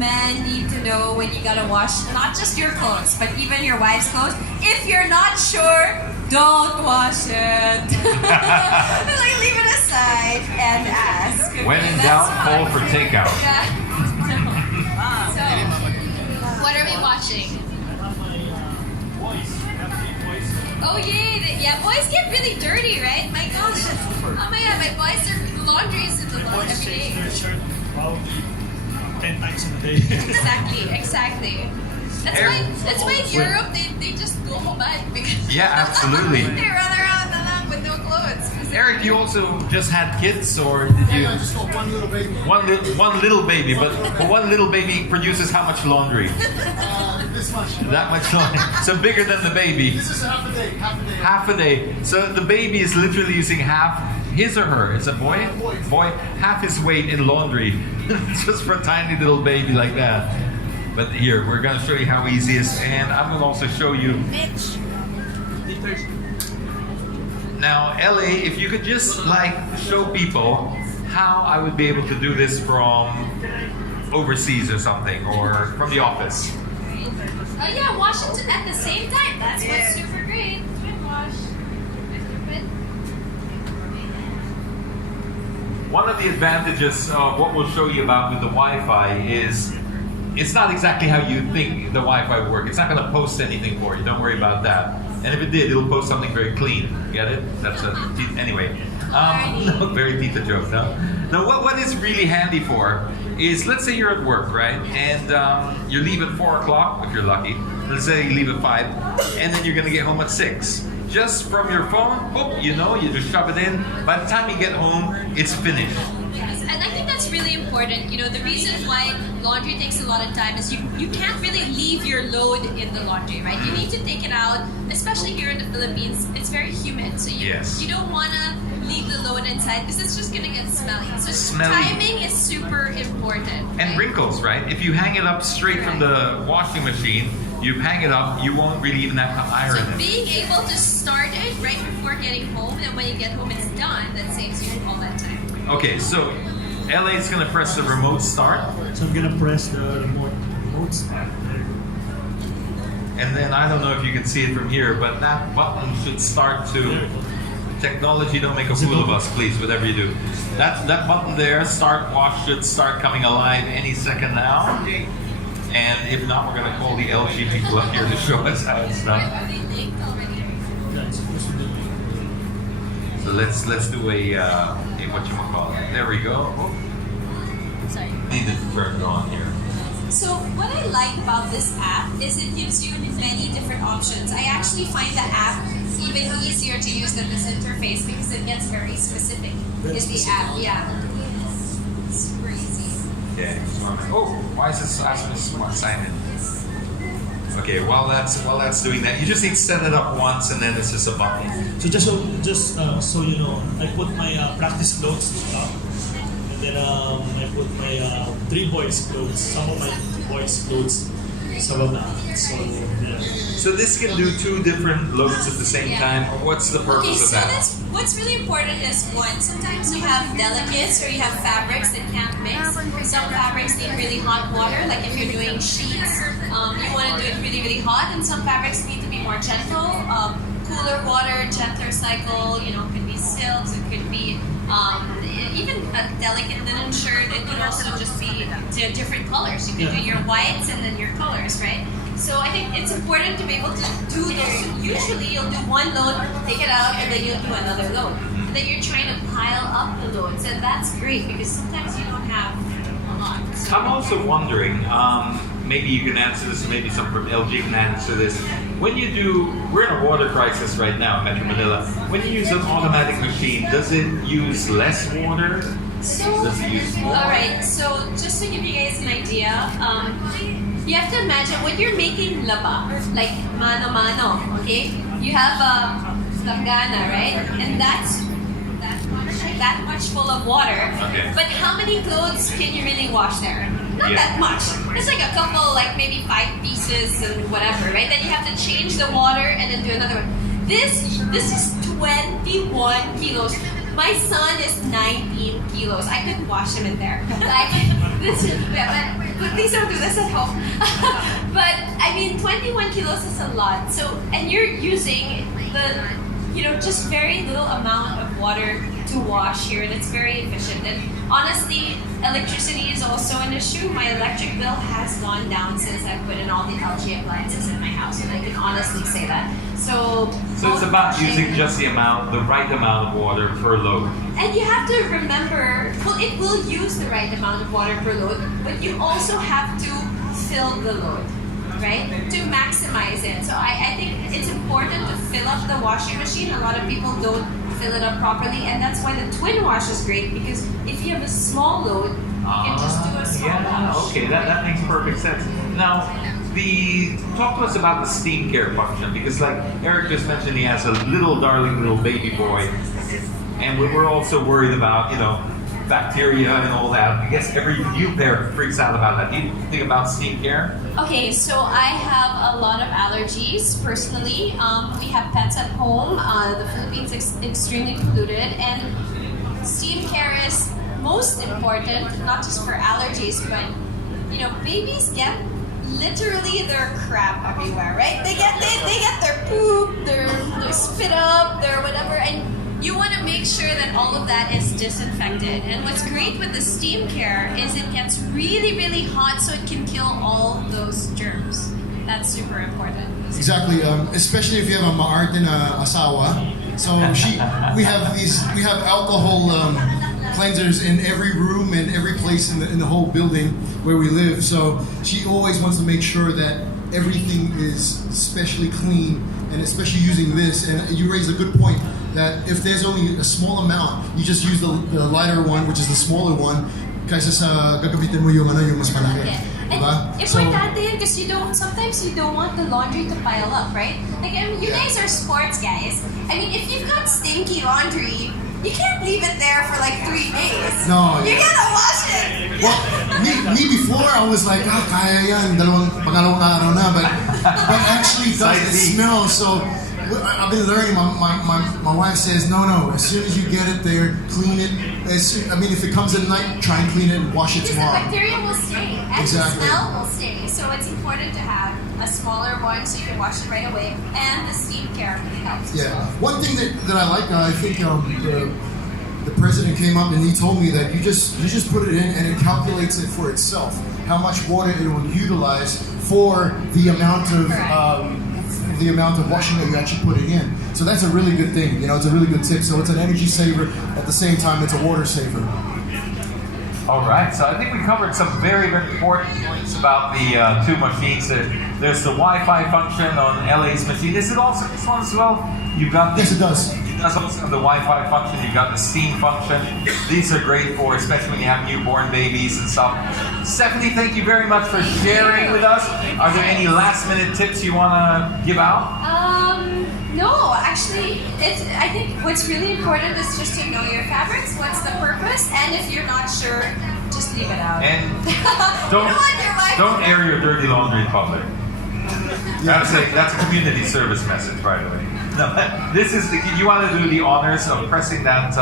men need to know when you gotta wash not just your clothes, but even your wife's clothes. If you're not sure, don't wash it. Like leave it aside and ask. Okay? When in That's doubt, fine. call for takeout. Yeah. So, what are we watching? Oh yay! Yeah, boys get really dirty, right? My gosh! Oh my god, my boys, their laundry is in the laundry every day. Their shirt probably 10 times in a day. Exactly. That's why in Europe they just go bad because Yeah, absolutely. they run around with no clothes. Eric, you also just had kids, or did you? I just got one little baby. One little baby, but one little baby produces how much laundry? This much. That much laundry. So bigger than the baby. This is half a day. Half a day. So the baby is literally using half his or her. It's a boy. Boy, half his weight in laundry, just for a tiny little baby like that. But here, we're gonna show you how easy it is, and I'm gonna also show you. Now, Ellie, if you could just like show people how I would be able to do this from overseas or something, or from the office. Oh yeah, Washington at the same time. That's what's super great. Twin wash. One of the advantages of what we'll show you about with the Wi-Fi is it's not exactly how you think the Wi-Fi works. It's not going to post anything for you. Don't worry about that. And if it did, it'll post something very clean. Get it? That's a anyway. No, very Tita joke, no? Now, what is really handy for is, let's say you're at work, right? And you leave at 4 o'clock, if you're lucky. Let's say you leave at 5, and then you're going to get home at 6. Just from your phone, boop, you just shove it in. By the time you get home, it's finished. Yes, and I think that's really important. You know, the reason why laundry takes a lot of time is you can't really leave your load in the laundry, right? You need to take it out, especially here in the Philippines. It's very humid, so you don't want to leave the load inside because it's just going to get smelly. So timing is super important. And right? wrinkles, right? If you hang it up straight from the washing machine, you hang it up, you won't really even have to iron So it. being able to start it right before getting home, and when you get home it's done, that saves you all that time. Okay, so LA is going to press the remote start. So I'm gonna press the remote start. And then I don't know if you can see it from here, but that button should start to... Technology, don't make a fool of us, please, whatever you do. That button there, start wash, should start coming alive any second now. And if not, we're going to call the LG people up here to show us how it's done. Are they linked already? Yeah, it's supposed to be. So let's do a whatchamacallit. There we go. Oh, Sorry. need to turn it on here. So what I like about this app is it gives you many different options. I actually find the app even easier to use than this interface because it gets very specific in the app. Yeah. Super easy. Okay. Oh, why is this asking us to sign in? Okay, while that's doing that, you just need to set it up once, and then it's just a button. So just so you know, I put my practice clothes up, and then I put my 3 boys' clothes, some of my boys' clothes, some of that. So yeah. So this can do 2 different loads at the same time. What's the purpose of so that? what's really important is one, sometimes you have delicates or you have fabrics that can't mix. Some fabrics need really hot water, like if you're doing sheets, you want to do it really, really hot, and some fabrics need to be more gentle. Cooler water, gentler cycle, could be silks, it could be even a delicate linen shirt. It could also just be different colors. You can do your whites and then your colors, right? So I think it's important to be able to do those. Usually you'll do one load, take it out, and then you'll do another load. And then you're trying to pile up the loads, and that's great because sometimes you don't have a lot. So I'm also wondering, maybe you can answer this, maybe some from LG can answer this. When you do, we're in a water crisis right now in Metro Manila. When you use an automatic machine, does it use less water? Does it use more? Alright, so just to give you guys an idea, you have to imagine when you're making laba, like mano-mano, okay? You have a langana, right? And that's that much full of water. Okay. But how many clothes can you really wash there? Not that much. There's like a couple, like maybe 5 pieces and whatever, right? Then you have to change the water and then do another one. This is 21 kilos. My son is 19 kilos. I couldn't wash him in there. Like, but please don't do this at home. But I mean, 21 kilos is a lot. So, and you're using the, just very little amount of water to wash here, and it's very efficient. And honestly, electricity is also an issue. My electric bill has gone down since I put in all the LG appliances in my house, and I can honestly say that. So it's about using just the right amount of water per load. And you have to remember, well, it will use the right amount of water per load, but you also have to fill the load, right? To maximize it. So I think it's important to fill up the washing machine. A lot of people don't fill it up properly, and that's why the twin wash is great, because if you have a small load, you can just do a small wash. Okay, that makes perfect sense. Now, talk to us about the steam care function, because like Eric just mentioned, he has a darling little baby boy, and we're also worried about, bacteria and all that. I guess every new parent freaks out about that. Do you think about steam care? Okay, so I have a lot of allergies personally. We have pets at home. The Philippines is extremely polluted, and steam care is most important, not just for allergies, but babies get literally their crap everywhere, right? They get their poop, their spit up, their whatever, and you want to make sure that all of that is disinfected. And what's great with the steam care is it gets really, really hot, so it can kill all those germs. That's super important. Exactly, especially if you have a maarte na asawa. So we have alcohol cleansers in every room and every place in the whole building where we live. So she always wants to make sure that everything is especially clean, and especially using this. And you raise a good point that if there's only a small amount, you just use the lighter one, which is the smaller one, kaysa sa gagamitin mo yung mas malaki. And importante yun, because sometimes you don't want the laundry to pile up, right? Like, I mean, you guys are sports guys. I mean, if you've got stinky laundry, you can't leave it there for like 3 days. No. You gotta wash it. Well, me before, I was like, kaya yan, pangalawang araw na, but actually it doesn't smell, so I've been learning. My wife says, no. As soon as you get it there, clean it. If it comes at night, try and clean it and wash it tomorrow. The bacteria will stay, and Exactly. the smell will stay. So it's important to have a smaller one so you can wash it right away, and the steam care really helps. Yeah. One thing that I like, I think the president came up and he told me that you just put it in and it calculates it for itself, how much water it will utilize for the amount of washing that you're actually putting in. So that's a really good thing. It's a really good tip. So it's an energy saver. At the same time, it's a water saver. All right. So I think we covered some very, very important points about the two machines. There's the Wi-Fi function on LA's machine. Is it also this one as well? You've got Yes, it does. It does also have the Wi-Fi function. You've got the steam function. These are great for, especially when you have newborn babies and stuff. Stephanie, thank you very much for sharing with us. Are there any last-minute tips you want to give out? No, actually, I think what's really important is just to know your fabrics, what's the purpose, and if you're not sure, just leave it out. And You don't air your dirty laundry in public. That's a community service message, by the way. No, you want to do the honors of pressing that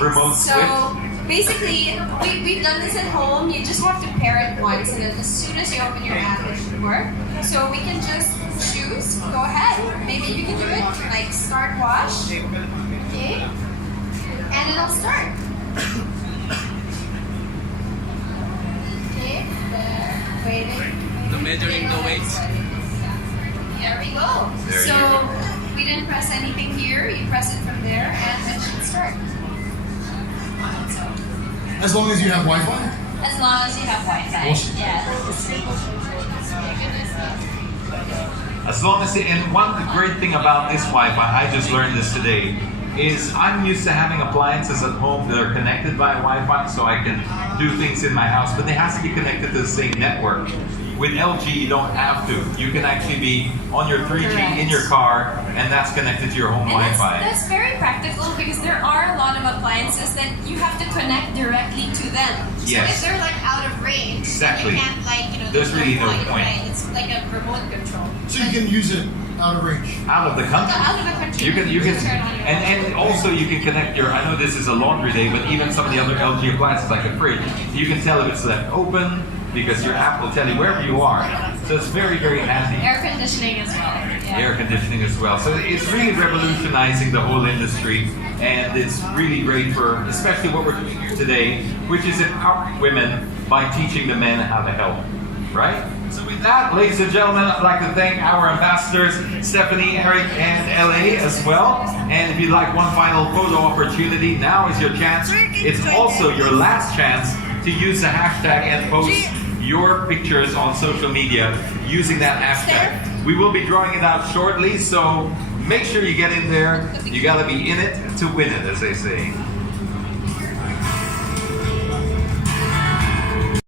remote switch? So basically, we've done this at home. You just have to pair it once, and then as soon as you open your app, it should work. So we can just choose. Go ahead. Maybe you can do it like start wash. Okay, and it'll start. Okay, waiting. The measuring the weights. There we go. So we didn't press anything here. You press it from there, and it should start. As long as you have Wi-Fi? As long as you have Wi-Fi. Awesome. As long as and one great thing about this Wi-Fi, I just learned this today, is I'm used to having appliances at home that are connected by Wi-Fi, so I can do things in my house, but they have to be connected to the same network. With LG, you don't have to. You can actually be on your 3G in your car, and that's connected to your home And Wi-Fi. that's very practical, because there are a lot of appliances that you have to connect directly to them. Yes. So if they're like out of range, Exactly. you can't There's really no point. Right? It's like a remote control. So you can use it Out of range. Out of the country. Out of the country. You can Turn on your and also you can connect your. I know this is a laundry day, but even some of the other LG appliances like a fridge, you can tell if it's left open because your app will tell you wherever you are. So it's very, very handy. Air conditioning as well. Yeah. Air conditioning as well. So it's really revolutionizing the whole industry, and it's really great for especially what we're doing here today, which is empower women by teaching the men how to help. Right? So with that, ladies and gentlemen, I'd like to thank our ambassadors, Stephanie, Eric, and LA as well. And if you'd like one final photo opportunity, now is your chance. It's also your last chance to use the hashtag and post your pictures on social media using that hashtag. We will be drawing it out shortly, so make sure you get in there. You gotta be in it to win it, as they say.